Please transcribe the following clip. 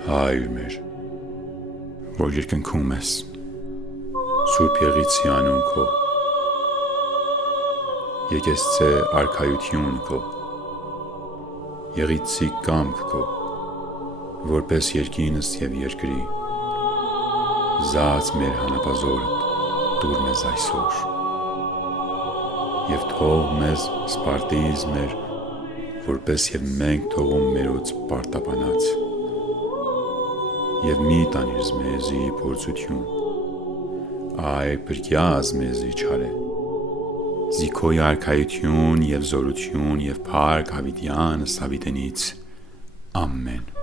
Հայր մեր, որ երկնքում ես, Սուրբ եղիցի անուն քո, եկեղեցե արքայություն քո, եղիցի կամք քո, որպես երկինս և երկրի, զաց մեր հանապազորդ տուր մեզ այսօր, և թող մեզ սպարտիզ մեր, որպես և մենք թողում մերոց պարտապանած, և մի տանիր մեզի փորձություն, այ փրկյազ մեզի չարե, զիքոյ արքայություն և զորություն և փառք հավիտյանս հավիտենից, ամեն։